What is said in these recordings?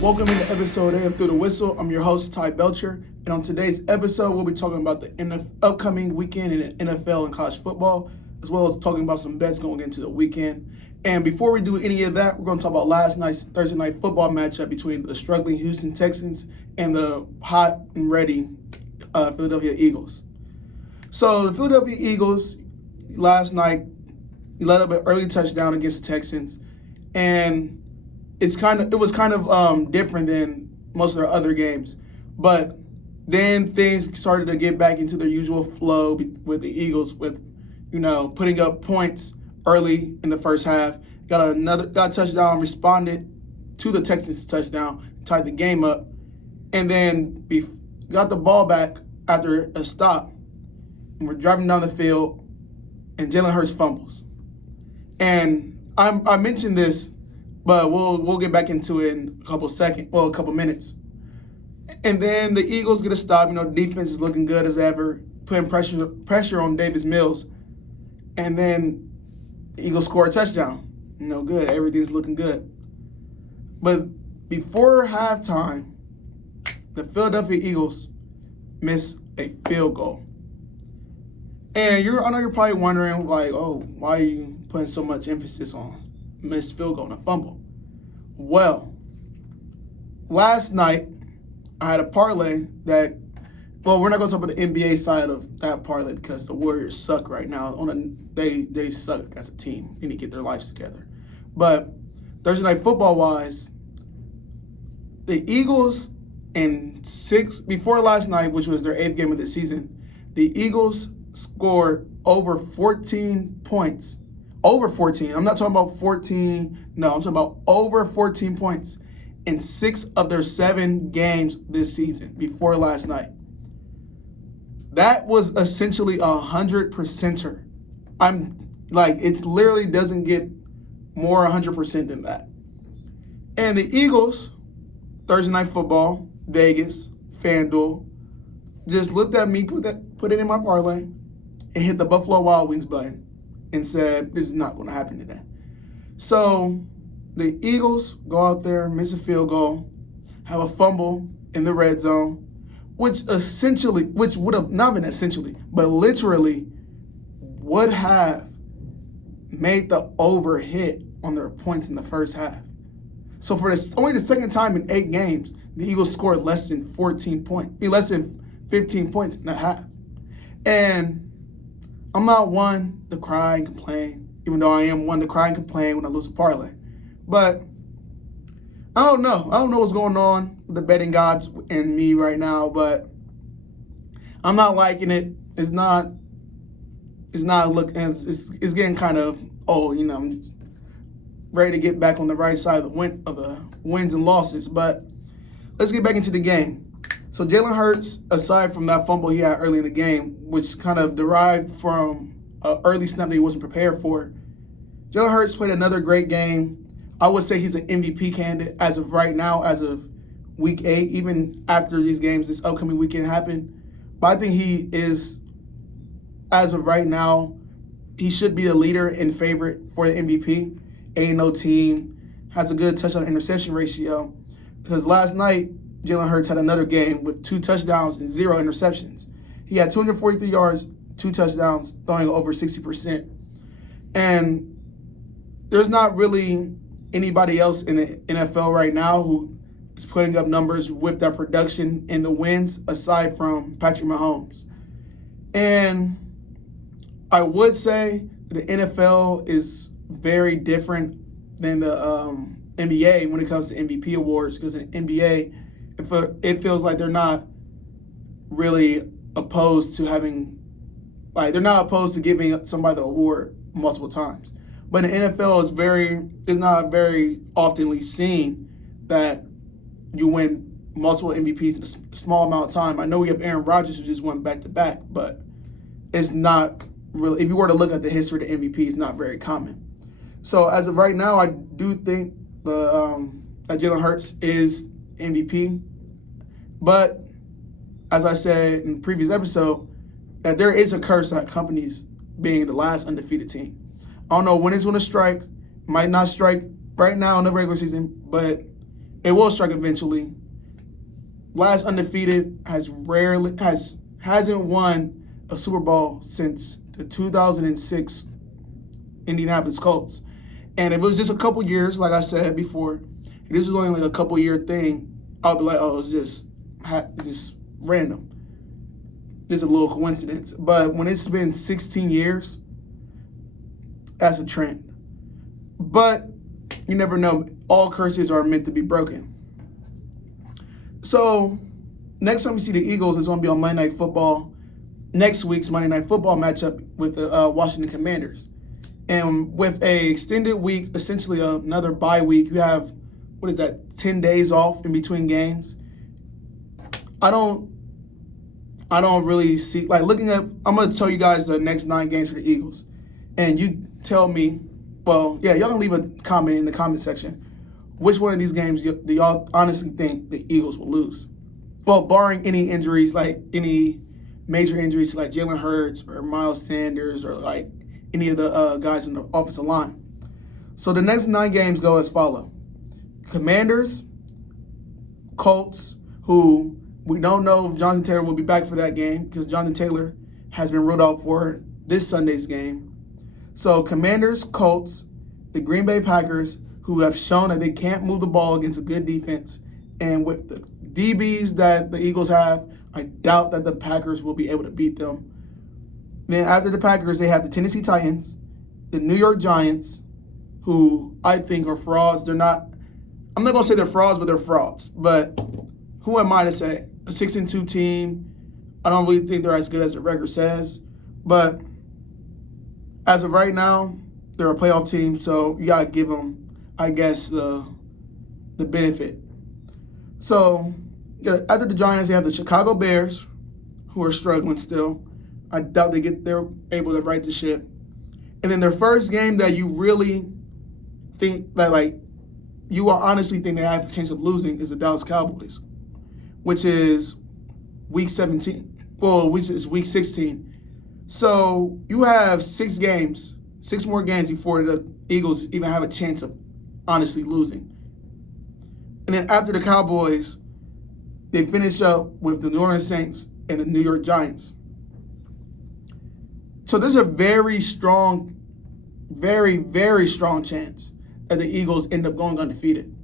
Welcome into episode 8 of Through the Whistle. I'm your host, Ty Belcher, and on today's episode, we'll be talking about the upcoming weekend in the NFL and college football, as well as talking about some bets going into the weekend. And before we do any of that, we're going to talk about last night's Thursday night football matchup between the struggling Houston Texans and the hot and ready Philadelphia Eagles. So the Philadelphia Eagles last night let up an early touchdown against the Texans, and it was kind of different than most of their other games. But then things started to get back into their usual flow with the Eagles, with putting up points early in the first half. Got a touchdown, responded to the Texans' touchdown, tied the game up, and then got the ball back after a stop. And we're driving down the field, and Jalen Hurts fumbles. And I mentioned this, but we'll get back into it in a couple minutes. And then the Eagles get a stop. Defense is looking good as ever, putting pressure on Davis Mills. And then the Eagles score a touchdown. Good. Everything's looking good. But before halftime, the Philadelphia Eagles miss a field goal. And I know you're probably wondering, why are you putting so much emphasis on missed field goal and a fumble? Well, last night I had a parlay that, we're not going to talk about the NBA side of that parlay because the Warriors suck right now. They suck as a team. They need to get their lives together. But Thursday night football-wise, the Eagles before last night, which was their 8th game of the season, the Eagles scored over 14 points. Over 14. I'm not talking about 14. No, I'm talking about over 14 points in 6 of their 7 games this season before last night. That was essentially 100%er. It literally doesn't get more 100% than that. And the Eagles, Thursday night football, Vegas, FanDuel, just looked at me, put it in my parlay, and hit the Buffalo Wild Wings button and said, this is not going to happen today. So the Eagles go out there, miss a field goal, have a fumble in the red zone, which would have not been essentially, but literally would have made the over hit on their points in the first half. So for only the second time in 8 games, the Eagles scored less than 15 points in a half. And I'm not one to cry and complain, even though I am one to cry and complain when I lose a parlay. But I don't know. I don't know what's going on with the betting gods and me right now, but I'm not liking it. It's getting kind of old, I'm ready to get back on the right side of the wins and losses. But let's get back into the game. So Jalen Hurts, aside from that fumble he had early in the game, which kind of derived from an early snap that he wasn't prepared for, Jalen Hurts played another great game. I would say he's an MVP candidate as of right now, as of Week 8, even after these games, this upcoming weekend happened. But I think he is, as of right now, he should be a leader and favorite for the MVP. 8-0 team, has a good touchdown-interception ratio. Because last night, Jalen Hurts had another game with 2 touchdowns and 0 interceptions. He had 243 yards, 2 touchdowns, throwing over 60%. And there's not really anybody else in the NFL right now who is putting up numbers with that production and the wins aside from Patrick Mahomes. And I would say the NFL is very different than the NBA when it comes to MVP awards, because in the NBA, it feels like they're not really opposed to they're not opposed to giving somebody the award multiple times. But in the NFL, it's not very oftenly seen that you win multiple MVPs in a small amount of time. I know we have Aaron Rodgers who just went back-to-back, but it's not really, if you were to look at the history of the MVP, it's not very common. So as of right now, I do think that Jalen Hurts is MVP. But as I said in the previous episode, that there is a curse that accompanies being the last undefeated team. I don't know when it's going to strike. Might not strike right now in the regular season, but It will strike eventually. Last undefeated hasn't won a Super Bowl since the 2006 Indianapolis Colts. And if it was just a couple years, like I said before, if this was only like a couple year thing, I'd be like, oh, it's just random. Just a little coincidence. But when it's been 16 years, that's a trend. But you never know. All curses are meant to be broken. So next time we see the Eagles is going to be on Monday Night Football. Next week's Monday Night Football matchup with the Washington Commanders. And with a extended week, essentially another bye week, you have, 10 days off in between games. I don't really see, looking at, I'm going to tell you guys the next 9 games for the Eagles. And you tell me, y'all can leave a comment in the comment section. Which one of these games do y'all honestly think the Eagles will lose? Well, barring any injuries, like any major injuries like Jalen Hurts or Miles Sanders or like any of the guys in the offensive line. So the next 9 games go as follow. Commanders, Colts, who we don't know if Jonathan Taylor will be back for that game because Jonathan Taylor has been ruled out for this Sunday's game. So Commanders, Colts, the Green Bay Packers, who have shown that they can't move the ball against a good defense. And with the DBs that the Eagles have, I doubt that the Packers will be able to beat them. Then after the Packers, they have the Tennessee Titans, the New York Giants, who I think are frauds. I'm not going to say they're frauds, but they're frauds. But who am I to say? A 6-2 team. I don't really think they're as good as the record says. But as of right now, they're a playoff team, so you got to give them, I guess, the benefit. So after the Giants, they have the Chicago Bears, who are struggling still. I doubt they're able to right the ship. And then their first game that you really think that you honestly think they have a chance of losing is the Dallas Cowboys, which is week 17. Well, which is week 16. So you have 6 more games before the Eagles even have a chance of honestly losing. And then after the Cowboys, they finish up with the New Orleans Saints and the New York Giants. So there's a very strong, very, very strong chance that the Eagles end up going undefeated.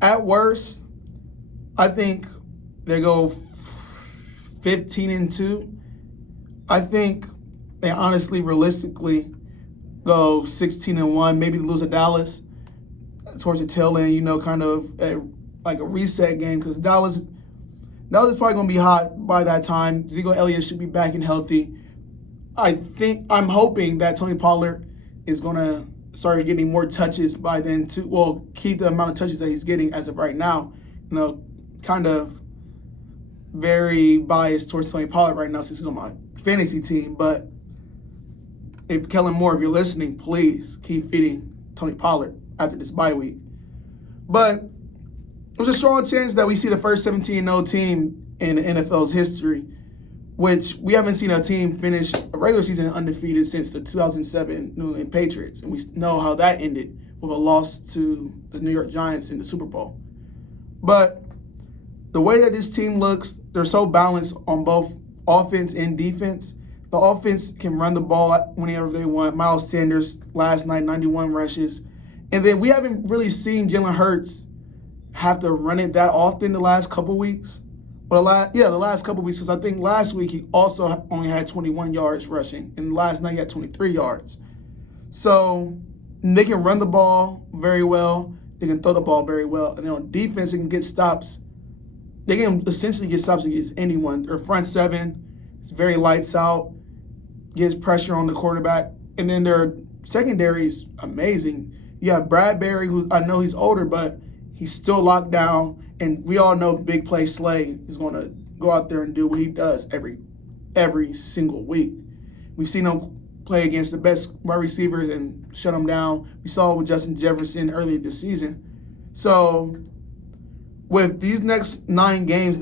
At worst, I think they go 15-2. I think they honestly, realistically, go 16-1, maybe lose to Dallas towards the tail end, kind of like a reset game, because Dallas is probably going to be hot by that time. Ezekiel Elliott should be back and healthy. I'm hoping that Tony Pollard is going to start getting more touches by then to, keep the amount of touches that he's getting as of right now. Kind of very biased towards Tony Pollard right now since he's on my fantasy team. But if Kellen Moore, if you're listening, please keep feeding Tony Pollard after this bye week. But there's a strong chance that we see the first 17-0 team in the NFL's history, which we haven't seen a team finish a regular season undefeated since the 2007 New England Patriots. And we know how that ended with a loss to the New York Giants in the Super Bowl. But the way that this team looks, they're so balanced on both offense and defense. The offense can run the ball whenever they want. Miles Sanders last night, 91 rushes. And then we haven't really seen Jalen Hurts have to run it that often the last couple weeks. Well, the last couple weeks, because I think last week he also only had 21 yards rushing, and last night he had 23 yards. So they can run the ball very well. They can throw the ball very well. And then on defense, they can get stops. They can essentially get stops against anyone. Their front seven is very lights out, gets pressure on the quarterback. And then their secondary is amazing. You have Bradbury, who I know he's older, but he's still locked down. And we all know Big Play Slay is going to go out there and do what he does every single week. We've seen him play against the best wide receivers and shut them down. We saw it with Justin Jefferson earlier this season. So with these next 9 games,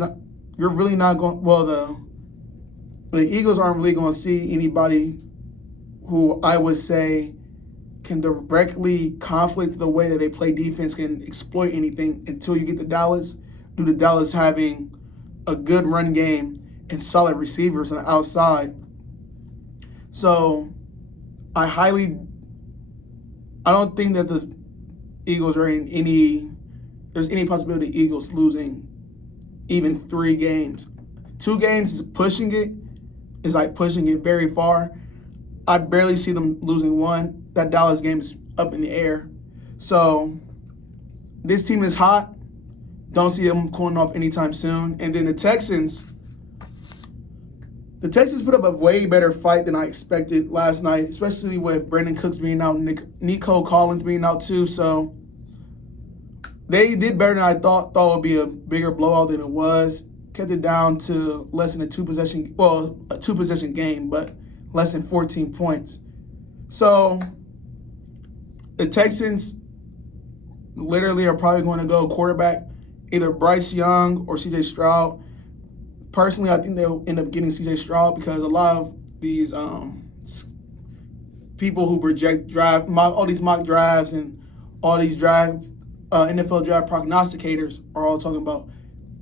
you're really not going – the Eagles aren't really going to see anybody who I would say can directly conflict the way that they play defense, can exploit anything until you get to Dallas, due to Dallas having a good run game and solid receivers on the outside. So I don't think that the Eagles are there's any possibility of the Eagles losing even 3 games. 2 games is pushing it. It's like pushing it very far. I barely see them losing 1. That Dallas game is up in the air. So this team is hot. Don't see them cooling off anytime soon. And then the Texans put up a way better fight than I expected last night, especially with Brandon Cooks being out, Nico Collins being out too. So they did better than I thought. Thought it would be a bigger blowout than it was. Kept it down to less than a 2-possession game, but less than 14 points. So the Texans literally are probably going to go quarterback, either Bryce Young or C.J. Stroud. Personally, I think they'll end up getting C.J. Stroud because a lot of these people who project all these mock drives and all these NFL draft prognosticators are all talking about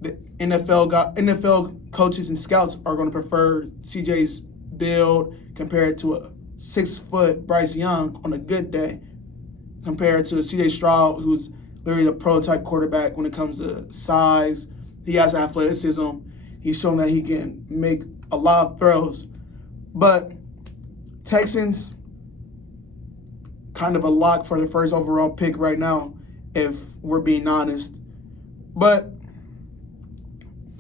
the NFL coaches and scouts are going to prefer CJ's build compared to a 6-foot Bryce Young on a good day, compared to CJ Stroud, who's literally the prototype quarterback when it comes to size. He has athleticism. He's shown that he can make a lot of throws. But Texans, kind of a lock for the first overall pick right now, if we're being honest. But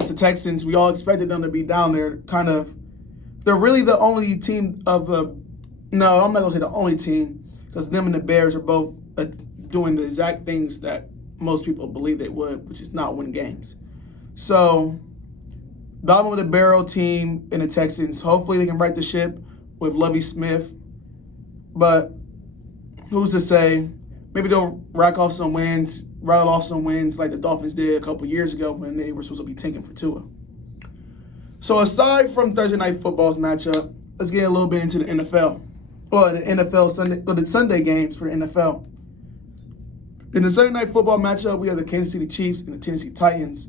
it's the Texans. We all expected them to be down there. They're really the only team no, I'm not going to say the only team, because them and the Bears are both doing the exact things that most people believe they would, which is not win games. So, bottom of the barrel team in the Texans. Hopefully they can right the ship with Lovie Smith. But who's to say? Maybe they'll rattle off some wins like the Dolphins did a couple years ago when they were supposed to be tanking for Tua. So aside from Thursday Night Football's matchup, let's get a little bit into the NFL. The Sunday games for the NFL. In the Sunday Night Football matchup, we have the Kansas City Chiefs and the Tennessee Titans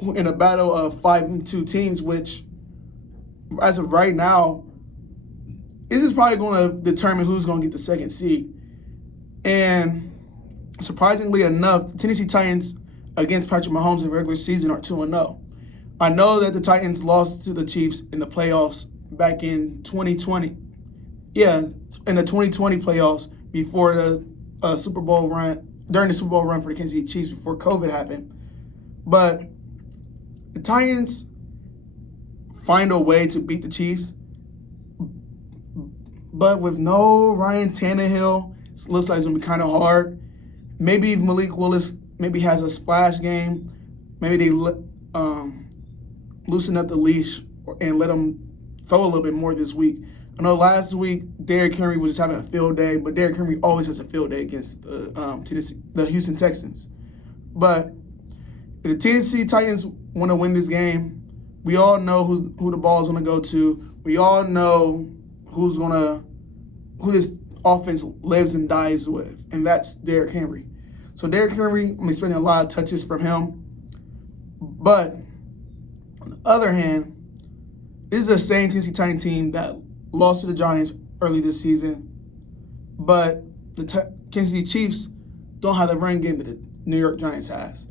in a battle of 5-2 teams, which, as of right now, this is probably going to determine who's going to get the second seed. And surprisingly enough, the Tennessee Titans against Patrick Mahomes in the regular season are 2-0. I know that the Titans lost to the Chiefs in the playoffs back in 2020. Yeah, in the 2020 playoffs before the Super Bowl run, during the Super Bowl run for the Kansas City Chiefs before COVID happened. But the Titans find a way to beat the Chiefs. But with no Ryan Tannehill, it looks like it's going to be kind of hard. Maybe Malik Willis has a splash game. Maybe they loosen up the leash and let him throw a little bit more this week. I know last week Derrick Henry was just having a field day, but Derrick Henry always has a field day against the Houston Texans. But if the Tennessee Titans want to win this game, we all know who the ball is going to go to. We all know who this offense lives and dies with, and that's Derrick Henry. So Derrick Henry, I'm expecting a lot of touches from him. But on the other hand, this is the same Tennessee Titans team that lost to the Giants early this season. But the Kansas City Chiefs don't have the run game that the New York Giants has.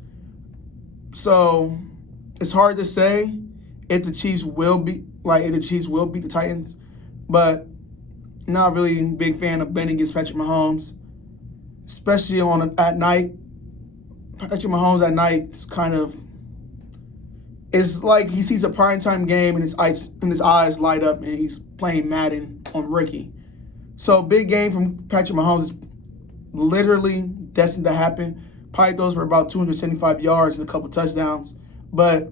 So it's hard to say if the Chiefs will beat the Titans. But not really a big fan of betting against Patrick Mahomes, especially at night. Patrick Mahomes at night is it's like he sees a primetime game and his eyes light up and he's playing Madden on Ricky. So big game from Patrick Mahomes is literally destined to happen. Probably throws for about 275 yards and a couple touchdowns. But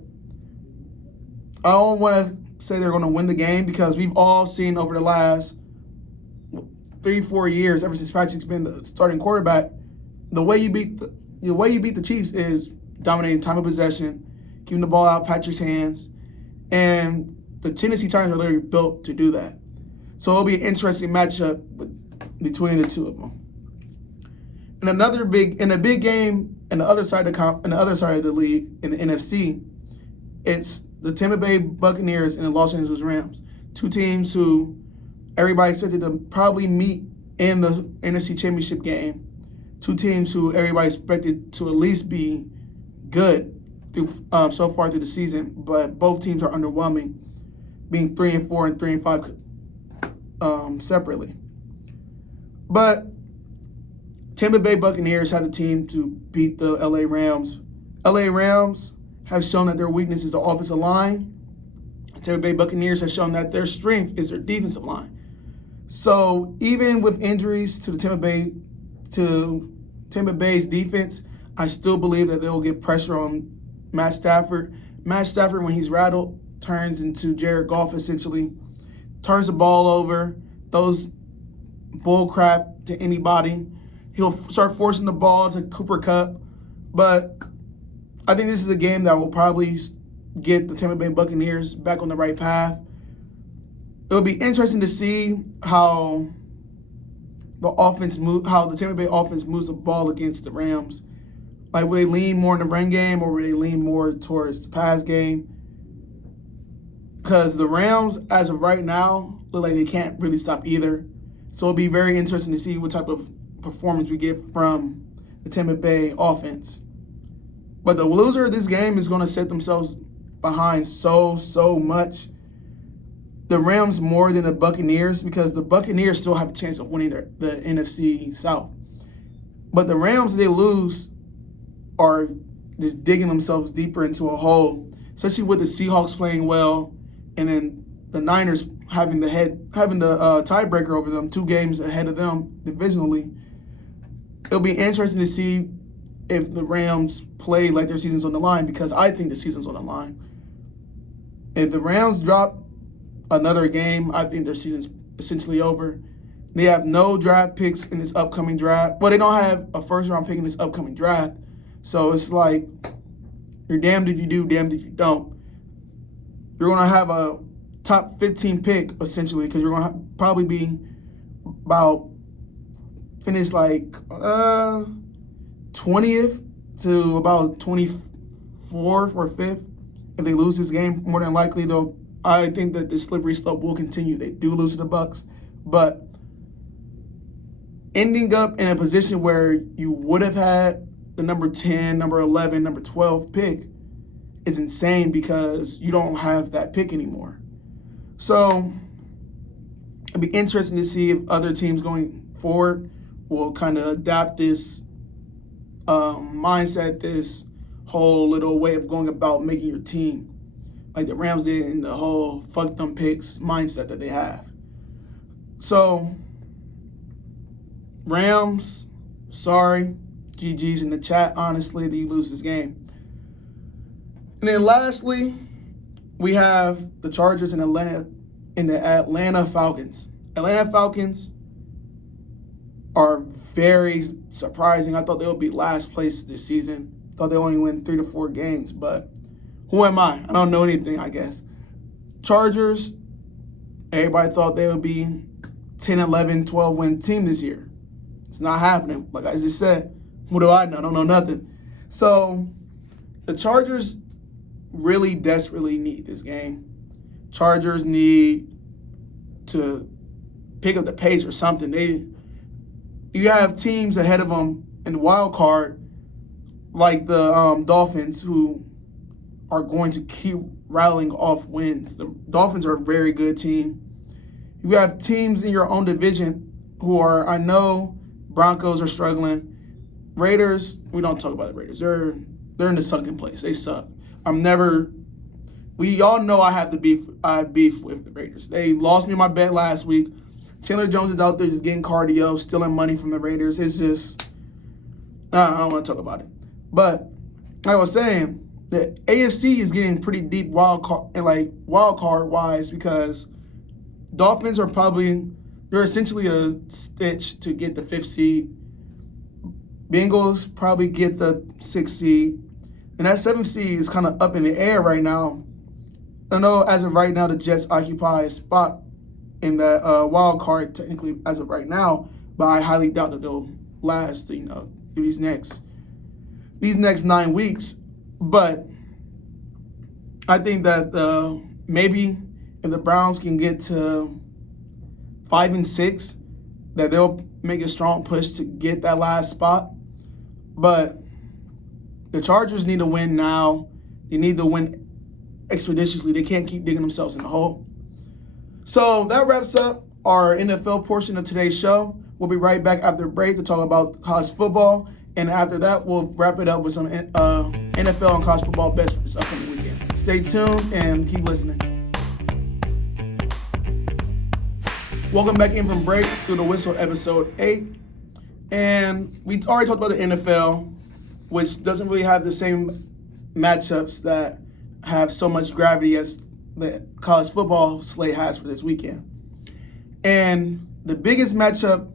I don't want to say they're going to win the game because we've all seen over the last 3-4 years, ever since Patrick's been the starting quarterback, the way you beat the Chiefs is dominating time of possession, keeping the ball out of Patrick's hands, and the Tennessee Titans are literally built to do that. So it'll be an interesting matchup between the two of them. In a big game, in the other side of the league, in the NFC, it's the Tampa Bay Buccaneers and the Los Angeles Rams, two teams who everybody expected to probably meet in the NFC Championship game, two teams who everybody expected to at least be good through so far through the season, but both teams are underwhelming, being 3-4 and 3-5 separately. But Tampa Bay Buccaneers had a team to beat the LA Rams. LA Rams have shown that their weakness is the offensive line. Tampa Bay Buccaneers have shown that their strength is their defensive line. So even with injuries to Tampa Bay's defense, I still believe that they will get pressure on Matt Stafford. Matt Stafford, when he's rattled, turns into Jared Goff essentially, turns the ball over, throws bull crap to anybody. He'll start forcing the ball to Cooper Kupp. But I think this is a game that will probably get the Tampa Bay Buccaneers back on the right path. It'll be interesting to see how the Tampa Bay offense moves the ball against the Rams. Like, will they lean more in the run game or will they lean more towards the pass game? Because the Rams, as of right now, look like they can't really stop either. So it'll be very interesting to see what type of performance we get from the Tampa Bay offense. But the loser of this game is going to set themselves behind so much. The Rams more than the Buccaneers, because the Buccaneers still have a chance of winning the NFC South. But the Rams, they lose, are just digging themselves deeper into a hole, especially with the Seahawks playing well, and then the Niners having the tiebreaker over them, 2 games ahead of them divisionally. It'll be interesting to see if the Rams play like their season's on the line, because I think the season's on the line. If the Rams drop another game, I think their season's essentially over. They have no draft picks in this upcoming draft. Well, they don't have a first-round pick in this upcoming draft. So it's like, you're damned if you do, damned if you don't. You're going to have a top 15 pick, essentially, because you're going to probably be finish like 20th to about 24th or 5th. If they lose this game, more than likely, though, I think that the slippery slope will continue. They do lose to the Bucs, but ending up in a position where you would have had the number 10, number 11, number 12 pick is insane, because you don't have that pick anymore. So it'll be interesting to see if other teams going forward will kind of adapt this mindset, this whole little way of going about making your team, like the Rams did in the whole fuck them picks mindset that they have. So, Rams, sorry. GG's in the chat, honestly, that you lose this game. And then lastly, we have the Chargers and the Atlanta Falcons. Atlanta Falcons are very surprising. I thought they would be last place this season. Thought they only win 3 to 4 games, but who am I? I don't know anything, I guess. Chargers, everybody thought they would be 10, 11, 12 win team this year. It's not happening. Like I just said, what do I know? I don't know nothing. So the Chargers really desperately need this game. Chargers need to pick up the pace or something. You have teams ahead of them in the wild card, like the Dolphins, who are going to keep rattling off wins. The Dolphins are a very good team. You have teams in your own division who are, I know, Broncos are struggling. Raiders, we don't talk about the Raiders. They're in the sunken place. They suck. We all know I have beef with the Raiders. They lost me my bet last week. Chandler Jones is out there just getting cardio, stealing money from the Raiders. It's just, I don't want to talk about it. But like I was saying, the AFC is getting pretty deep wild card wise, because Dolphins are they're essentially a stitch to get the 5th seed. Bengals probably get the 6th seed. And that 7th seed is kind of up in the air right now. I know as of right now, the Jets occupy a spot in that wild card, technically, as of right now. but I highly doubt that they'll last, through these next 9 weeks. But I think that maybe if the Browns can get to 5-6, that they'll make a strong push to get that last spot. But the Chargers need to win now. They need to win expeditiously. They can't keep digging themselves in the hole. So that wraps up our NFL portion of today's show. We'll be right back after the break to talk about college football. And after that, we'll wrap it up with some NFL and college football bets for this upcoming weekend. Stay tuned and keep listening. Welcome back in from break through the whistle, episode 8. And we already talked about the NFL, which doesn't really have the same matchups that have so much gravity as the college football slate has for this weekend. And the biggest matchup,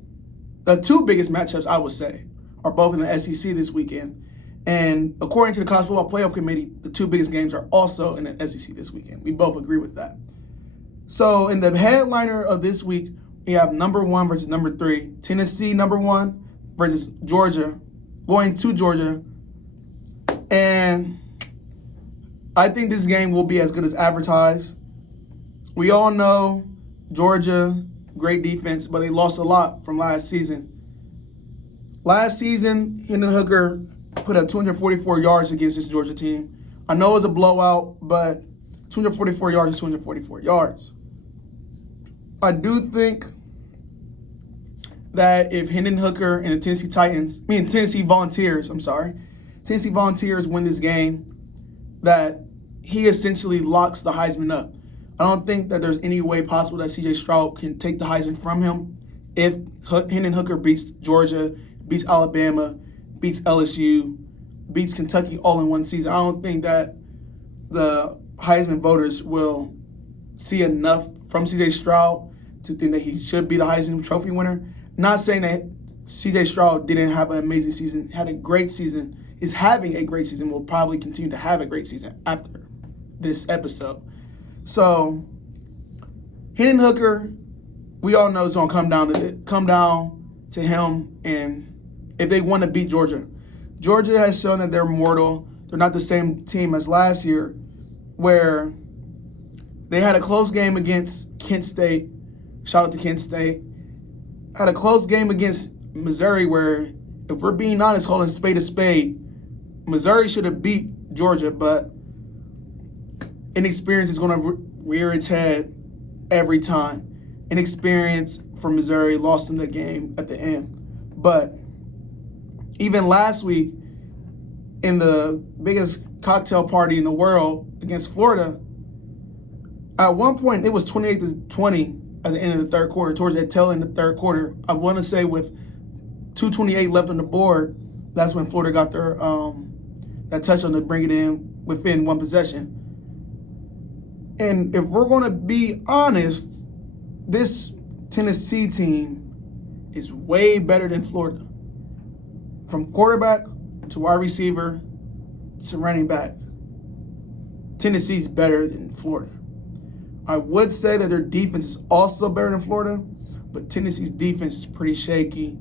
the two biggest matchups, I would say, are both in the SEC this weekend. And according to the College Football Playoff Committee, the two biggest games are also in the SEC this weekend. We both agree with that. So in the headliner of this week, we have number 1 versus number 3. Tennessee, number 1, versus Georgia, going to Georgia. And I think this game will be as good as advertised. We all know Georgia, great defense, but they lost a lot from last season. Last season, Hendon Hooker put up 244 yards against this Georgia team. I know it was a blowout, but 244 yards is 244 yards. I do think that if Hendon Hooker and the Tennessee Volunteers win this game, that he essentially locks the Heisman up. I don't think that there's any way possible that C.J. Stroud can take the Heisman from him if Hendon Hooker beats Georgia, beats Alabama, beats LSU, beats Kentucky all in one season. I don't think that the Heisman voters will see enough from C.J. Stroud to think that he should be the Heisman Trophy winner. Not saying that C.J. Stroud didn't have an amazing season, had a great season, is having a great season, will probably continue to have a great season after this episode. So, Hendon Hooker, we all know is going to come down to him, and if they want to beat Georgia. Georgia has shown that they're mortal. They're not the same team as last year, where they had a close game against Kent State. Shout out to Kent State. Had a close game against Missouri where, if we're being honest, calling spade a spade, Missouri should have beat Georgia, but inexperience is going to rear its head every time. Inexperience for Missouri lost them the game at the end. But even last week, in the biggest cocktail party in the world against Florida, at one point it was 28-20 at the end of the third quarter, towards the tail end of the third quarter. I want to say with 2:28 left on the board, that's when Florida got their that touchdown to bring it in within one possession. And if we're going to be honest, this Tennessee team is way better than Florida. From quarterback to wide receiver to running back, Tennessee's better than Florida. I would say that their defense is also better than Florida, but Tennessee's defense is pretty shaky.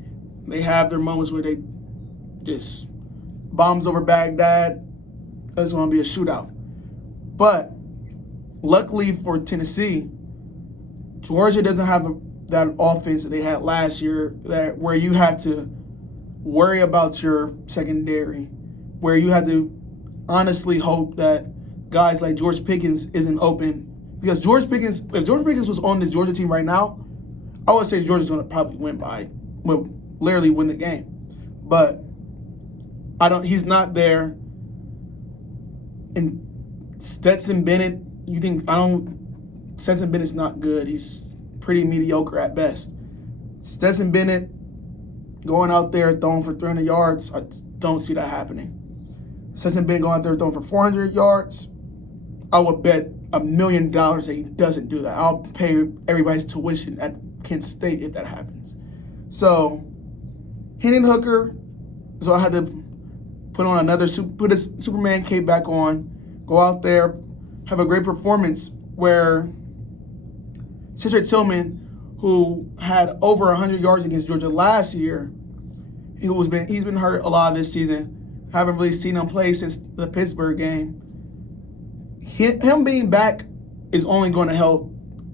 They have their moments where they just bombs over Baghdad. That's going to be a shootout. But luckily for Tennessee, Georgia doesn't have that offense that they had last year, where you have to worry about your secondary, where you have to honestly hope that guys like George Pickens isn't open. Because if George Pickens was on this Georgia team right now, I would say Georgia's going to probably literally win the game. But he's not there. And Stetson Bennett, Stetson Bennett's not good. He's pretty mediocre at best. Stetson Bennett going out there throwing for 300 yards, I don't see that happening. Stetson Bennett going out there throwing for 400 yards, I would bet $1 million that he doesn't do that. I'll pay everybody's tuition at Kent State if that happens. So, Hendon Hooker, so I had to put his Superman cape back on, go out there, have a great performance where Cedric Tillman, who had over 100 yards against Georgia last year. He's been hurt a lot this season. Haven't really seen him play since the Pittsburgh game. Him being back is only going to help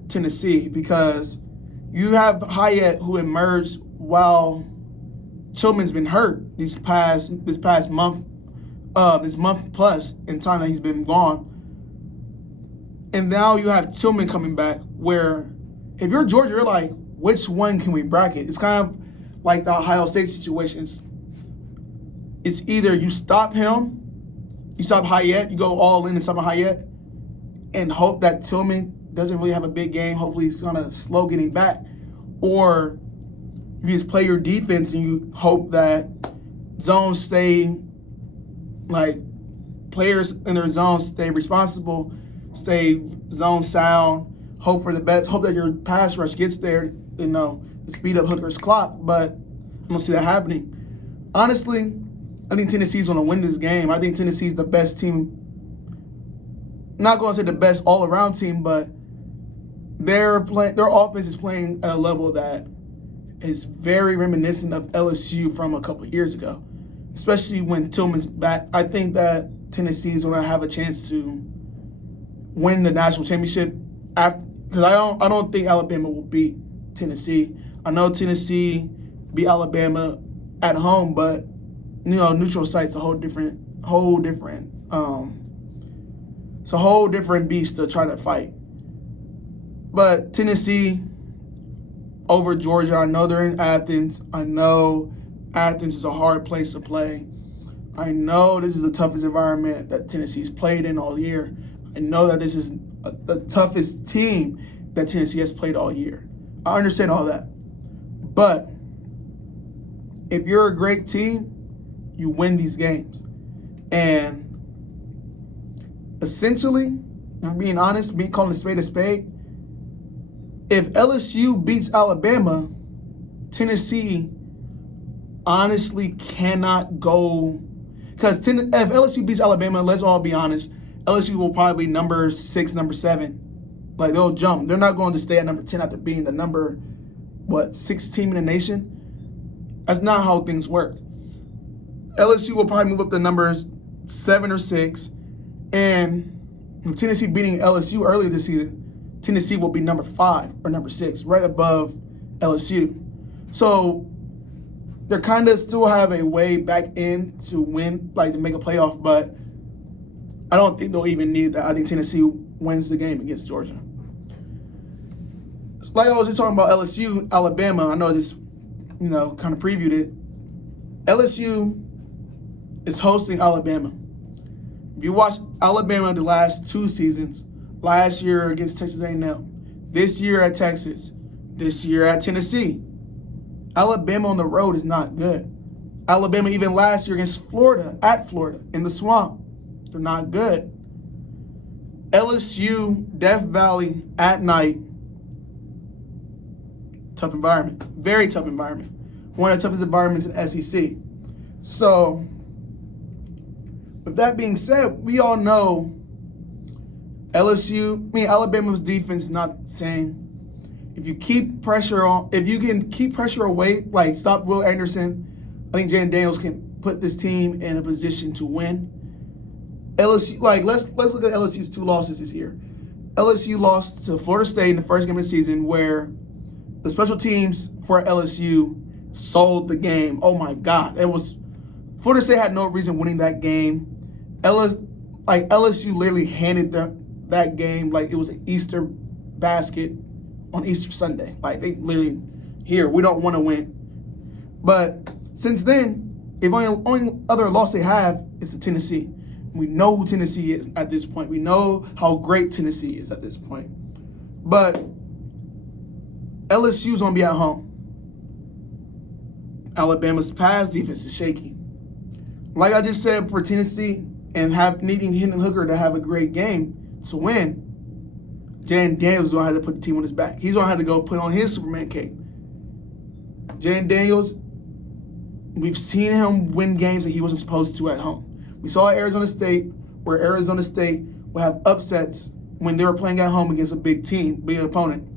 Tennessee because you have Hyatt who emerged while Tillman's been hurt this past month, this month plus in time that he's been gone. And now you have Tillman coming back where if you're Georgia, you're like, which one can we bracket? It's kind of like the Ohio State situations. It's either you stop him, you stop Hyatt, you go all in and stop Hyatt, and hope that Tillman doesn't really have a big game. Hopefully he's kind of slow getting back. Or you just play your defense and you hope that zones stay, like players in their zones stay responsible, stay zone sound, hope for the best, hope that your pass rush gets there, to speed up Hooker's clock, but I don't see that happening. Honestly, I think Tennessee's going to win this game. I think Tennessee's the best team. Not going to say the best all-around team, but their offense is playing at a level that is very reminiscent of LSU from a couple of years ago, especially when Tillman's back. I think that Tennessee is going to have a chance to win the national championship after, because I don't think Alabama will beat Tennessee. I know Tennessee beat Alabama at home, but neutral site's a whole different it's a whole different beast to try to fight. But Tennessee over Georgia, I know they're in Athens. I know Athens is a hard place to play. I know this is the toughest environment that Tennessee's played in all year. I know that this is the toughest team that Tennessee has played all year. I understand all that. But if you're a great team, you win these games. And essentially, we're being honest, calling a spade, if LSU beats Alabama, Tennessee honestly cannot go. Because if LSU beats Alabama, let's all be honest, LSU will probably be number 6, number 7. Like, they'll jump. They're not going to stay at number 10 after being the number, 6th team in the nation? That's not how things work. LSU will probably move up to numbers 7 or 6. And with Tennessee beating LSU earlier this season, Tennessee will be number 5 or number 6, right above LSU. So they kind of still have a way back in to win, like to make a playoff, but I don't think they'll even need that. I think Tennessee wins the game against Georgia. Like I was just talking about LSU, Alabama, I know I just, kind of previewed it. LSU is hosting Alabama. If you watch Alabama the last 2 seasons, last year against Texas A&M, this year at Texas, this year at Tennessee, Alabama on the road is not good. Alabama even last year against Florida, at Florida, in the Swamp, they're not good. LSU, Death Valley, at night, tough environment, very tough environment. One of the toughest environments in SEC. So, with that being said, we all know Alabama's defense is not the same. If you can keep pressure away, like stop Will Anderson, I think Jaden Daniels can put this team in a position to win. LSU, let's look at LSU's 2 losses this year. LSU lost to Florida State in the first game of the season, where the special teams for LSU sold the game. Oh my God, Florida State had no reason winning that game. LSU literally handed that game like it was an Easter basket on Easter Sunday. Like, they literally, here, we don't want to win. But since then, the only other loss they have is to Tennessee. We know who Tennessee is at this point. We know how great Tennessee is at this point. But LSU's going to be at home. Alabama's pass defense is shaky. Like I just said, for Tennessee and needing Hendon Hooker to have a great game to win, Jaden Daniels is going to have to put the team on his back. He's going to have to go put on his Superman cape. Jaden Daniels, we've seen him win games that he wasn't supposed to at home. We saw at Arizona State where Arizona State will have upsets when they were playing at home against a big team, big opponent.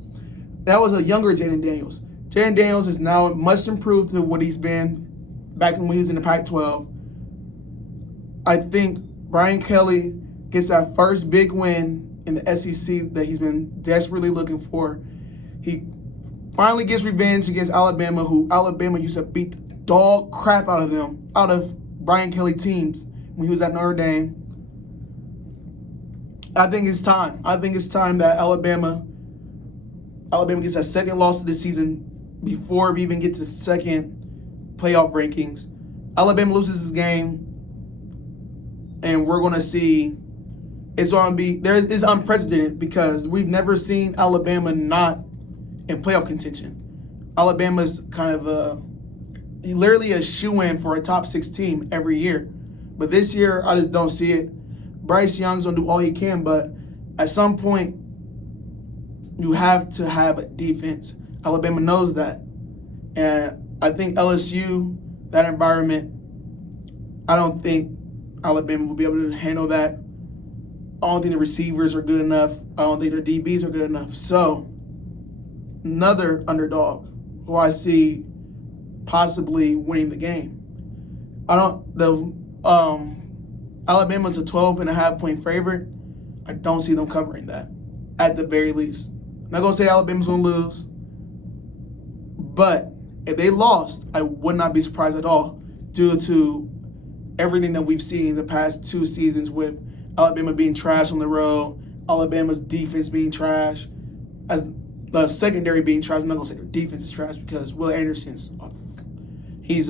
that was a younger Jaden Daniels. Jaden Daniels is now much improved to what he's been back when he was in the Pac-12. I think Brian Kelly gets that first big win in the SEC that he's been desperately looking for. He finally gets revenge against Alabama, who Alabama used to beat the dog crap out of Brian Kelly teams when he was at Notre Dame. I think it's time. I think it's time that Alabama gets that second loss of the season before we even get to the second playoff rankings. Alabama loses this game, and we're going to see it's unprecedented because we've never seen Alabama not in playoff contention. Alabama's kind of literally a shoo-in for a top 6 team every year. But this year, I just don't see it. Bryce Young's going to do all he can, but at some point, you have to have a defense. Alabama knows that. And I think LSU, that environment, I don't think Alabama will be able to handle that. I don't think the receivers are good enough. I don't think their DBs are good enough. So, another underdog who I see possibly winning the game. Alabama's a 12.5-point favorite. I don't see them covering that at the very least. I'm not going to say Alabama's going to lose, but if they lost, I would not be surprised at all due to everything that we've seen in the past 2 seasons with Alabama being trash on the road, Alabama's defense being trash, as the secondary being trash. I'm not going to say their defense is trash because Will Anderson's he's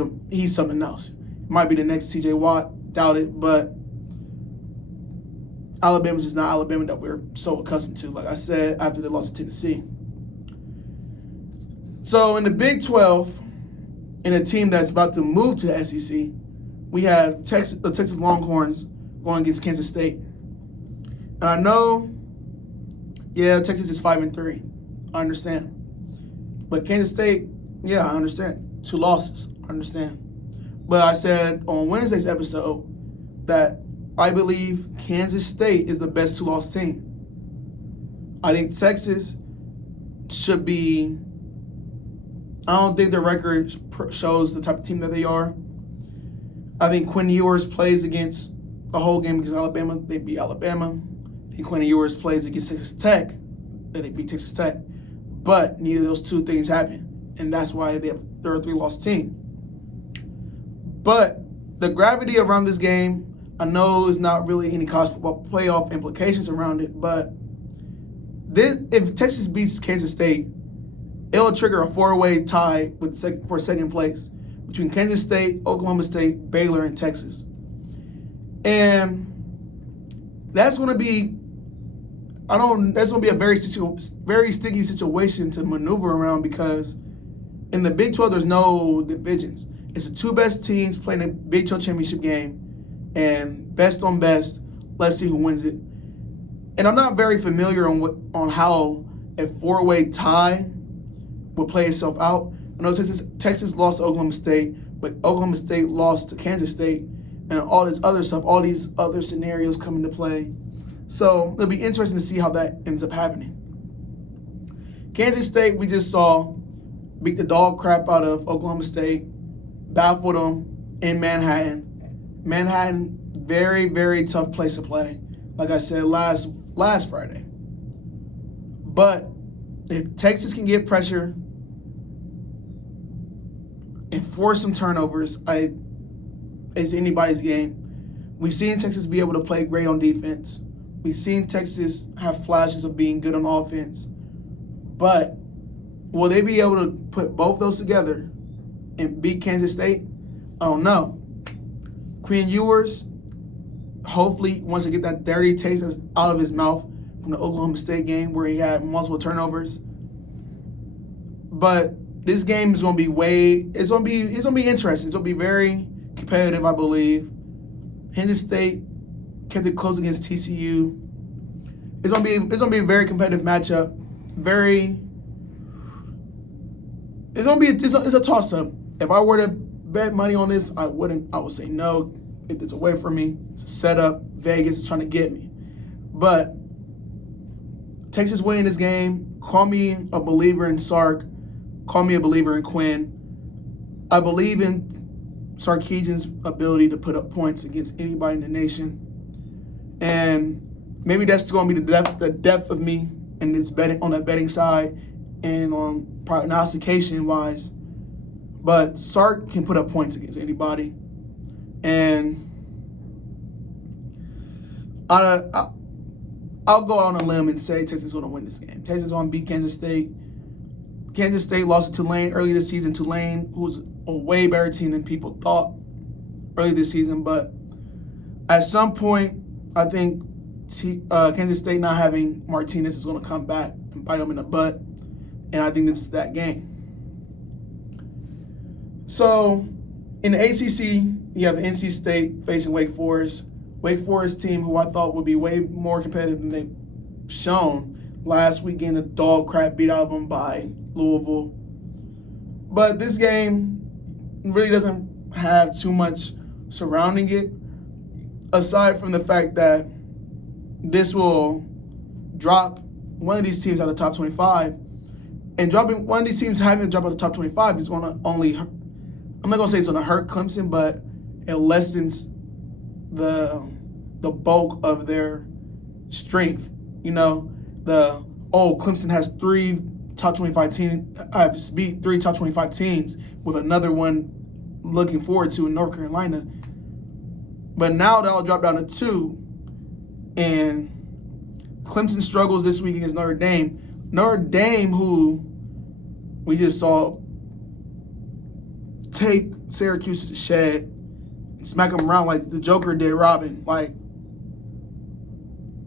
something else. Might be the next TJ Watt, doubt it, but Alabama's just not Alabama that we're so accustomed to, like I said, after they lost to Tennessee. So in the Big 12, in a team that's about to move to the SEC, we have the Texas Longhorns going against Kansas State. And I know, Texas is 5-3. I understand. But Kansas State, I understand. 2 losses. I understand. But I said on Wednesday's episode that I believe Kansas State is the best 2-loss team. I think Texas should be, I don't think their record shows the type of team that they are. I think Quinn Ewers plays against the whole game against Alabama. They beat Alabama. I think Quinn Ewers plays against Texas Tech. They beat Texas Tech. But neither of those 2 things happen. And that's why they're a 3-loss team. But the gravity around this game, I know there's not really any college football playoff implications around it, but if Texas beats Kansas State, it'll trigger a 4-way tie for second place between Kansas State, Oklahoma State, Baylor, and Texas. And that's going to be a very sticky situation to maneuver around because in the Big 12 there's no divisions. It's the 2 best teams playing a Big 12 championship game, and best on best, let's see who wins it. And I'm not very familiar on how a 4-way tie will play itself out. I know Texas lost to Oklahoma State, but Oklahoma State lost to Kansas State, and all this other stuff, all these other scenarios come into play. So it'll be interesting to see how that ends up happening. Kansas State, we just saw, beat the dog crap out of Oklahoma State, baffled them in Manhattan. Manhattan, very, very tough place to play, like I said last Friday. But if Texas can get pressure and force some turnovers, it's anybody's game. We've seen Texas be able to play great on defense. We've seen Texas have flashes of being good on offense. But will they be able to put both those together and beat Kansas State? I don't know. Quinn Ewers, hopefully, wants to get that dirty taste out of his mouth from the Oklahoma State game where he had multiple turnovers. But this game is going to be it's going to be interesting. It's going to be very competitive, I believe. Kansas State kept it close against TCU. It's going to be a very competitive matchup. It's a toss-up. If I were to bet money on this, I wouldn't. I would say no. Get this away from me. It's a setup. Vegas is trying to get me. But Texas winning this game. Call me a believer in Sark. Call me a believer in Quinn. I believe in Sarkisian's ability to put up points against anybody in the nation. And maybe that's going to be the depth of me in this betting, on that betting side and on prognostication wise. But Sark can put up points against anybody. And I'll go out on a limb and say Texas is going to win this game. Texas is going to beat Kansas State. Kansas State lost to Tulane early this season. Tulane, who's a way better team than people thought early this season. But at some point, I think Kansas State not having Martinez is going to come back and bite them in the butt. And I think this is that game. So, in the ACC, you have NC State facing Wake Forest. Wake Forest team who I thought would be way more competitive than they've shown. Last weekend, the dog crap beat out of them by Louisville. But this game really doesn't have too much surrounding it, aside from the fact that this will drop one of these teams out of the top 25. And dropping one of these teams having to drop out of the top 25 is going to only, I'm not going to say it's going to hurt Clemson, but it lessens the bulk of their strength. You know, Clemson has three top 25 teams. I've beat three top 25 teams with another one looking forward to in North Carolina. But now that'll drop down to 2, and Clemson struggles this week against Notre Dame. Notre Dame, who we just saw take Syracuse to the shed, smack them around like the Joker did Robin. Like,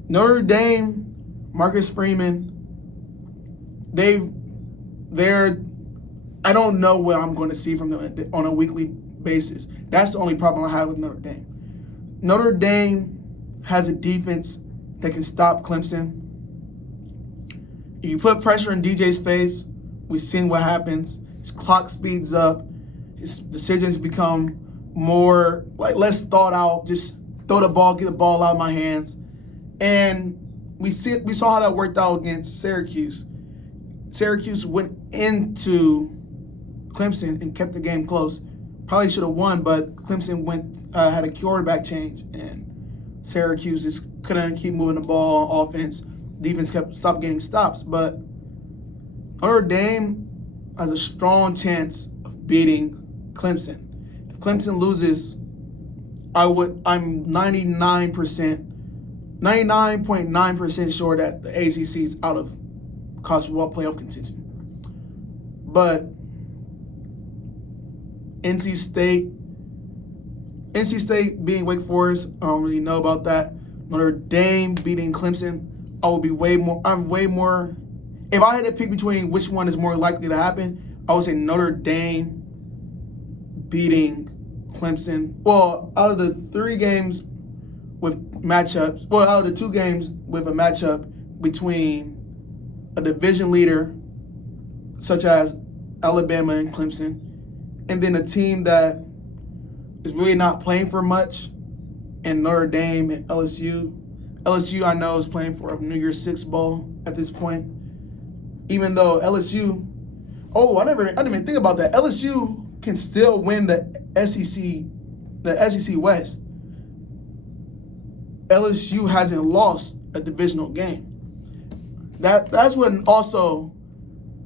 Notre Dame, Marcus Freeman, I don't know what I'm going to see from them on a weekly basis. That's the only problem I have with Notre Dame. Notre Dame has a defense that can stop Clemson. If you put pressure in DJ's face, we've seen what happens. His clock speeds up. His decisions become more, less thought out. Just throw the ball, get the ball out of my hands. And we saw how that worked out against Syracuse. Syracuse went into Clemson and kept the game close. Probably should have won, but Clemson had a quarterback change, and Syracuse just couldn't keep moving the ball on offense. Defense stopped getting stops, but Notre Dame has a strong chance of beating Clemson. If Clemson loses, I'm 99.9% sure that the ACC is out of college football playoff contention. But NC State beating Wake Forest, I don't really know about that. Notre Dame beating Clemson, I'm way more. If I had to pick between which one is more likely to happen, I would say Notre Dame beating Clemson. Well, out of the 3 games with matchups, out of the 2 games with a matchup between a division leader such as Alabama and Clemson, and then a team that is really not playing for much, and Notre Dame and LSU. LSU, I know, is playing for a New Year's Six bowl at this point. Even though LSU, I didn't even think about that. LSU can still win the SEC West. LSU hasn't lost a divisional game. That's what also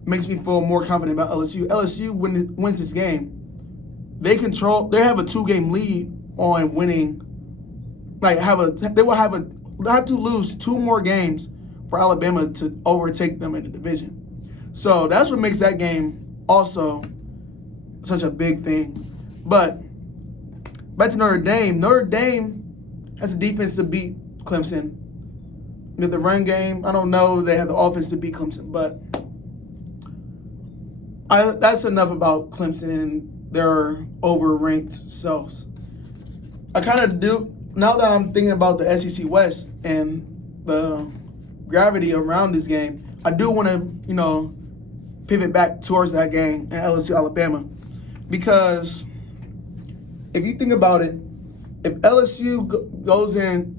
makes me feel more confident about LSU. LSU wins this game, they have a 2-game lead on winning. They'll have to lose 2 more games for Alabama to overtake them in the division. So that's what makes that game also such a big thing. But back to Notre Dame. Notre Dame has a defense to beat Clemson. With the run game, I don't know if they have the offense to beat Clemson, but that's enough about Clemson and their overranked selves. I kind of do, now that I'm thinking about the SEC West and the gravity around this game, I do want to, pivot back towards that game in LSU, Alabama. Because if you think about it, if LSU goes in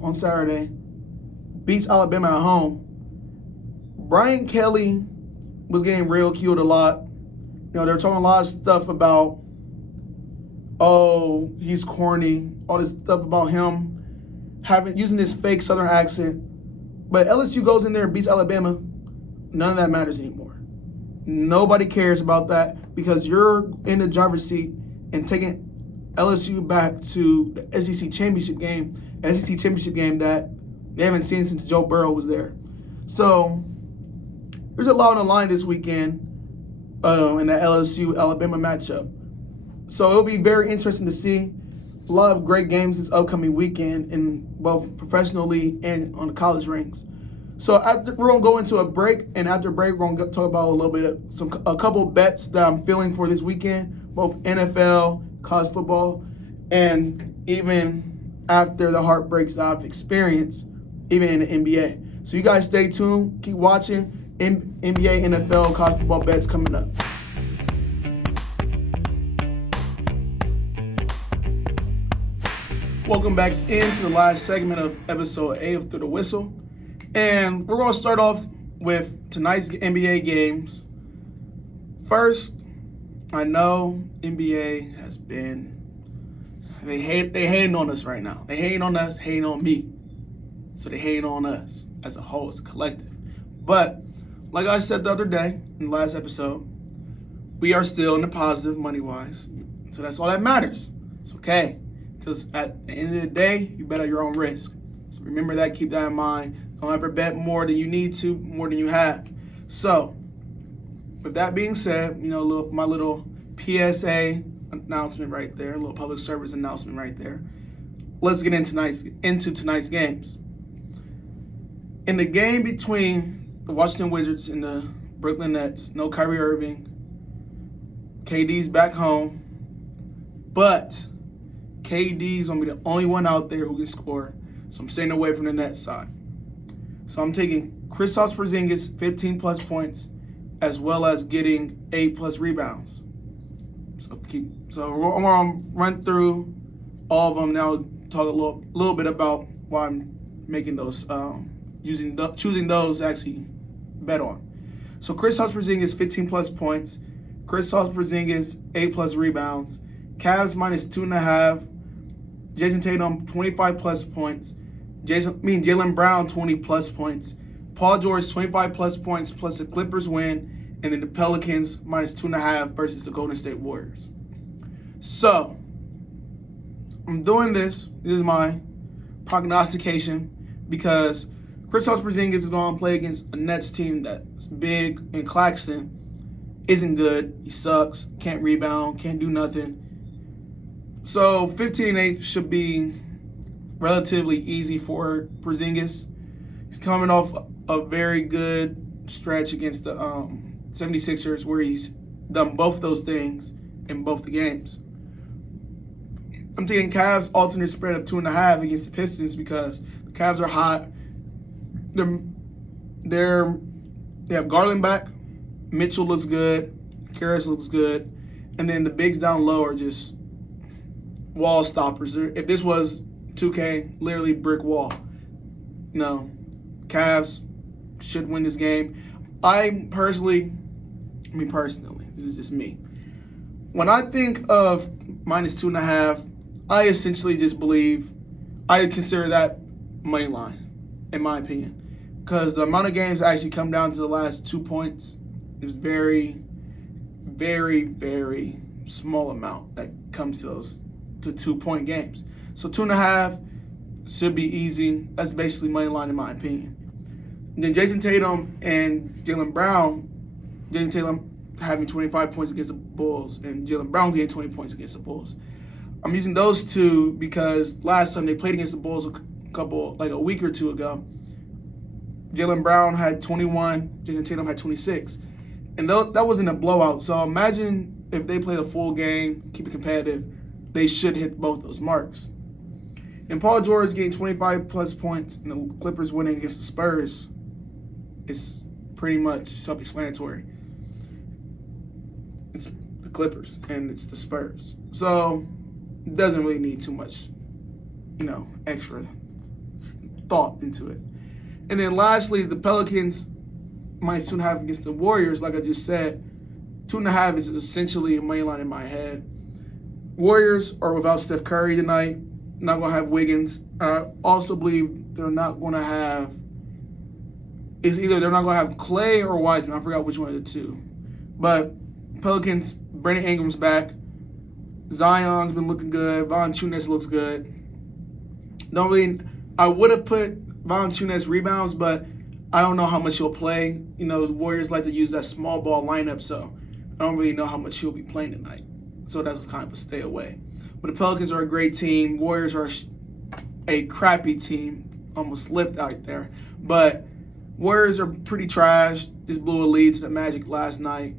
on Saturday, beats Alabama at home. Brian Kelly was getting ridiculed a lot. They're talking a lot of stuff about, oh, he's corny, all this stuff about him using his fake Southern accent. But LSU goes in there and beats Alabama. None of that matters anymore. Nobody cares about that because you're in the driver's seat and taking LSU back to the SEC championship game that they haven't seen since Joe Burrow was there. So there's a lot on the line this weekend in the LSU-Alabama matchup. So it'll be very interesting to see a lot of great games this upcoming weekend in both professionally and on the college ranks. So we're gonna go into a break, and after break, we're gonna talk about a little bit of a couple bets that I'm feeling for this weekend, both NFL, college football, and even after the heartbreaks that I've experienced, even in the NBA. So you guys stay tuned, keep watching. NBA, NFL, college football bets coming up. Welcome back into the last segment of episode 8 of Through the Whistle. And we're going to start off with tonight's NBA games. First, I know NBA has been, they hating on us right now. They hating on us, hating on me. So they hating on us as a whole, as a collective. But like I said the other day in the last episode, we are still in the positive money-wise. So that's all that matters. It's okay. Because at the end of the day, you bet at your own risk. So remember that, keep that in mind. Don't ever bet more than you need to, more than you have. So, with that being said, my little PSA announcement right there, a little public service announcement right there. Let's get into tonight's games. In the game between the Washington Wizards and the Brooklyn Nets, no Kyrie Irving. KD's back home. But KD's going to be the only one out there who can score. So I'm staying away from the Nets side. So I'm taking Kristaps Porzingis 15-plus points, as well as getting 8-plus rebounds. So we're going to run through all of them now. Talk a little bit about why I'm making those, choosing those to actually bet on. So Kristaps Porzingis 15-plus points, Kristaps Porzingis 8-plus rebounds, Cavs minus 2.5, Jason Tatum 25-plus points, Jaylen Brown 20-plus points, Paul George 25-plus points plus the Clippers win, and then the Pelicans minus 2.5 versus the Golden State Warriors. So I'm doing this. This is my prognostication because Kristaps Porzingis is going to play against a Nets team that's big, and Claxton isn't good. He sucks, can't rebound, can't do nothing. So 15-8 should be relatively easy for Porzingis. He's coming off a very good stretch against the 76ers where he's done both those things in both the games. I'm taking Cavs alternate spread of 2.5 against the Pistons because the Cavs are hot. They have Garland back. Mitchell looks good. Karras looks good. And then the bigs down low are just wall stoppers. If this was 2K, literally brick wall. No, Cavs should win this game. Personally, this is just me. When I think of minus 2.5, I essentially just I consider that money line, in my opinion. Because the amount of games actually come down to the last 2 points is very, very, very small amount that comes to those 2-point games. So 2.5 should be easy. That's basically money line in my opinion. And then Jason Tatum and Jaylen Brown. Jason Tatum having 25 points against the Bulls and Jaylen Brown getting 20 points against the Bulls. I'm using those two because last time they played against the Bulls a week or two ago, Jaylen Brown had 21, Jason Tatum had 26. And that wasn't a blowout. So imagine if they play the full game, keep it competitive, they should hit both those marks. And Paul George getting 25-plus points and the Clippers winning against the Spurs is pretty much self-explanatory. It's the Clippers and it's the Spurs. So it doesn't really need too much, extra thought into it. And then lastly, the Pelicans minus 2.5 against the Warriors. Like I just said, 2.5 is essentially a money line in my head. Warriors are without Steph Curry tonight. Not going to have Wiggins. I also believe they're not going to have. It's either they're not going to have Clay or Wiseman. I forgot which one of the two. But Pelicans, Brandon Ingram's back. Zion's been looking good. Valanciunas looks good. I would have put Valanciunas rebounds, but I don't know how much he'll play. You know, the Warriors like to use that small ball lineup, so I don't really know how much he'll be playing tonight. So that's kind of a stay away. But the Pelicans are a great team. Warriors are a crappy team. Almost slipped out there. But Warriors are pretty trash. Just blew a lead to the Magic last night.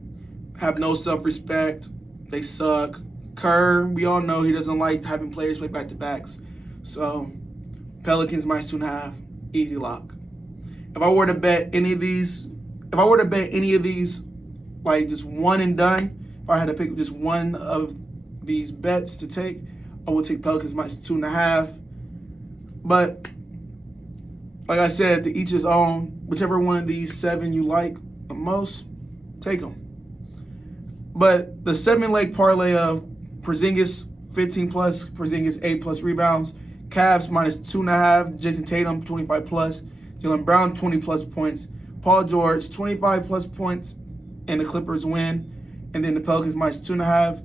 Have no self-respect. They suck. Kerr, we all know he doesn't like having players play back-to-backs. So, Pelicans minus 2.5, easy lock. If I were to bet any of these, like just one and done, if I had to pick just one of these bets to take, I would take Pelicans minus 2.5. But, like I said, to each his own. Whichever one of these 7 you like the most, take them. But the 7-leg parlay of Porzingis 15+, Porzingis 8+ rebounds, Cavs minus 2.5, Jason Tatum 25+, Jaylen Brown 20+ points, Paul George 25+ points, and the Clippers win. And then the Pelicans minus 2.5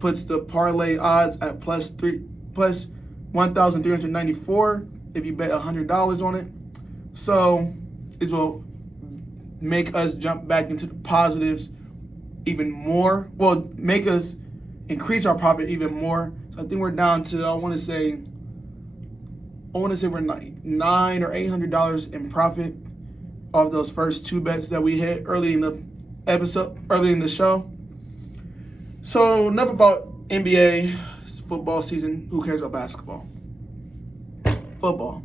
puts the parlay odds at plus 1,394 if you bet $100 on it. So this will make us jump back into the positives even more. Well, make us increase our profit even more. So I think we're down to, I want to say we're $900 or $800 in profit off those first 2 bets that we hit early in the show. So enough about NBA. It's football season. Who cares about basketball? Football.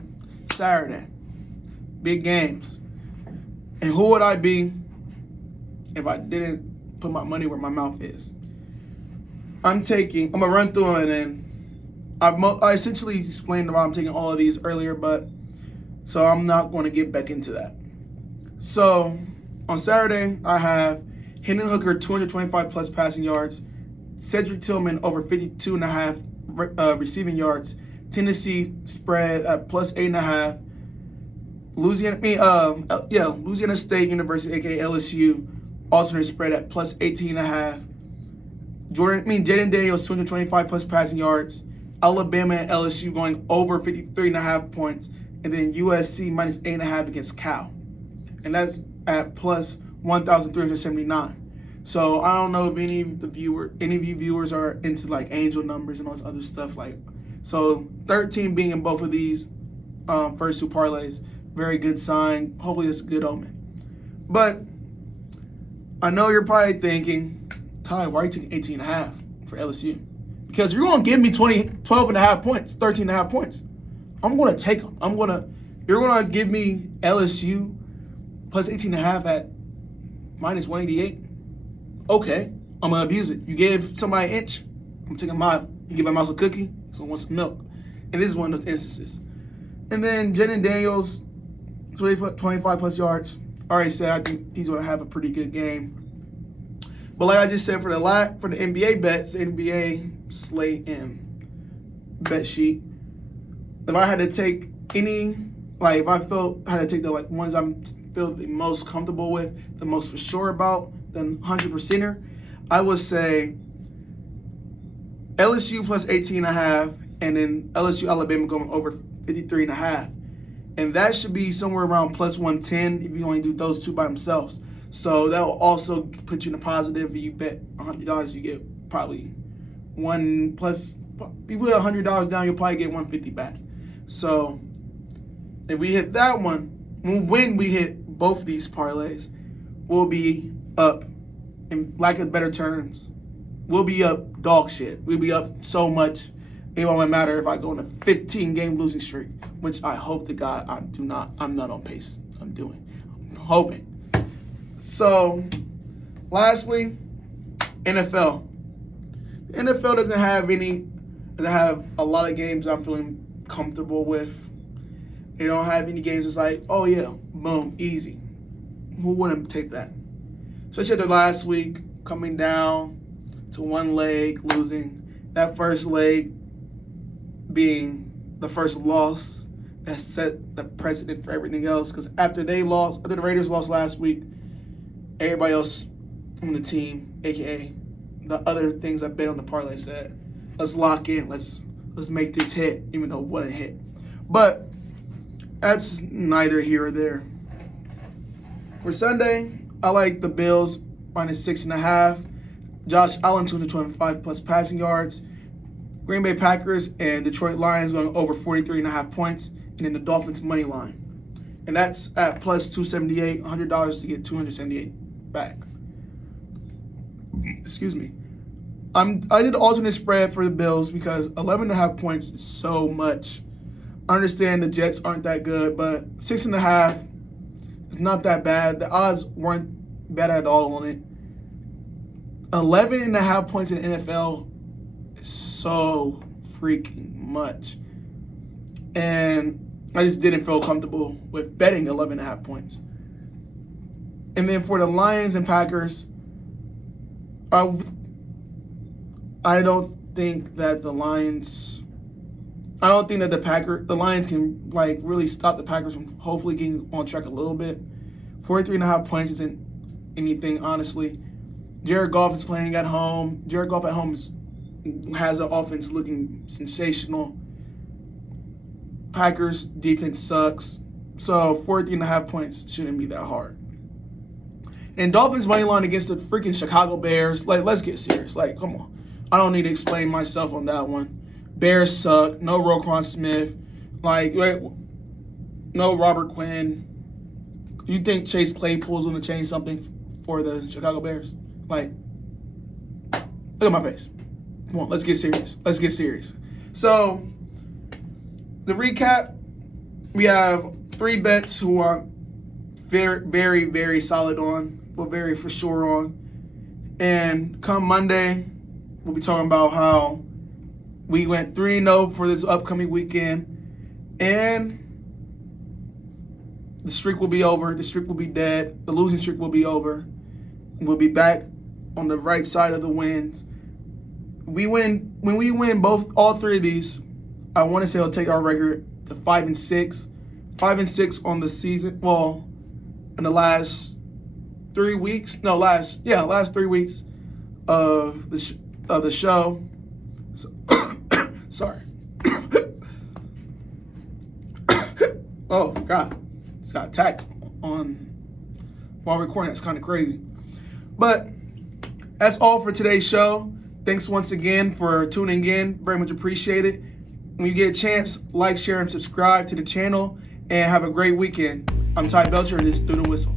Saturday. Big games. And who would I be if I didn't put my money where my mouth is? I'm going to run through it, and I essentially explained why I'm taking all of these earlier, so I'm not going to get back into that. So on Saturday, I have Hendon Hooker 225+ passing yards, Cedric Tillman over 52.5 receiving yards, Tennessee spread at plus 8.5, Louisiana State University, aka LSU, alternate spread at plus 18.5. Jaden Daniels 225+ passing yards, Alabama and LSU going over 53.5 points, and then USC minus 8.5 against Cal, and that's at plus 1,379. So I don't know if any of you viewers are into like angel numbers and all this other stuff. So 13 being in both of these first 2 parlays, very good sign. Hopefully it's a good omen. But I know you're probably thinking, Ty, why are you taking 18.5 for LSU? Because you're going to give me 12.5 points, 13.5 points. I'm going to take them. You're going to give me LSU plus 18.5 at minus 188. Okay, I'm going to abuse it. You gave somebody an inch, I'm taking a mile. You give a mouse a cookie, so want some milk. And this is one of those instances. And then Jaden Daniels, 25+ yards. I already said I think he's going to have a pretty good game. But like I just said, for the NBA bets, the NBA slate and bet sheet, if I had to take any, if I had to take the ones I'm feel the most comfortable with, the most for sure about, the 100%er, I would say LSU plus 18.5, and then LSU Alabama going over 53.5. And that should be somewhere around plus 110 if you only do those 2 by themselves. So that will also put you in the positive. If you bet $100, you get probably one plus. If you put $100 down, you'll probably get $150 back. So if we hit that one, when we hit both these parlays, we'll be up, in lack of better terms, we'll be up dog shit. We'll be up so much, it won't matter if I go on a 15-game losing streak, which I hope to God I'm not on pace. I'm hoping. So, lastly, NFL. The NFL doesn't have a lot of games I'm feeling comfortable with. They don't have any games. It's like, oh yeah, boom, easy. Who wouldn't take that? Especially after last week, coming down to one leg, losing. That first leg being the first loss that set the precedent for everything else. Because after the Raiders lost last week, everybody else on the team, aka the other things I bet on the parlay, said, let's lock in, let's make this hit, even though it wasn't hit. But that's neither here or there. For Sunday, I like the Bills -6.5. Josh Allen 225 plus passing yards. Green Bay Packers and Detroit Lions going over 43.5 points, and then the Dolphins money line. And that's at plus 278, $100 to get 278 back. Excuse me. I did alternate spread for the Bills because 11.5 points is so much. I understand the Jets aren't that good, but 6.5 is not that bad. The odds weren't bad at all on it. 11.5 points in the NFL is so freaking much. And I just didn't feel comfortable with betting 11.5 points. And then for the Lions and Packers, I don't think that the Lions can like really stop the Packers from hopefully getting on track a little bit. 43.5 points isn't anything, honestly. Jared Goff is playing at home. Jared Goff at home has an offense looking sensational. Packers defense sucks. So 43.5 points shouldn't be that hard. And Dolphins money line against the freaking Chicago Bears. Like, let's get serious. Like, come on. I don't need to explain myself on that one. Bears suck. No Roquan Smith. Like, no Robert Quinn. You think Chase Claypool's going to change something for the Chicago Bears? Like, look at my face. Come on, let's get serious. Let's get serious. So, the recap, we have 3 bets who are very, very, very solid on, for sure on. And come Monday, we'll be talking about how we went 3-0 for this upcoming weekend. And the streak will be over. The streak will be dead. The losing streak will be over. We'll be back on the right side of the wins. When we win all 3 of these, I want to say it'll take our record to 5-6. 5-6 on the season. Well, in the last 3 weeks. No, last 3 weeks of the show. So, sorry. Oh God, just got attacked on while recording. That's kind of crazy. But that's all for today's show. Thanks once again for tuning in. Very much appreciated. When you get a chance, like, share, and subscribe to the channel. And have a great weekend. I'm Ty Belcher, and this is Through the Whistle.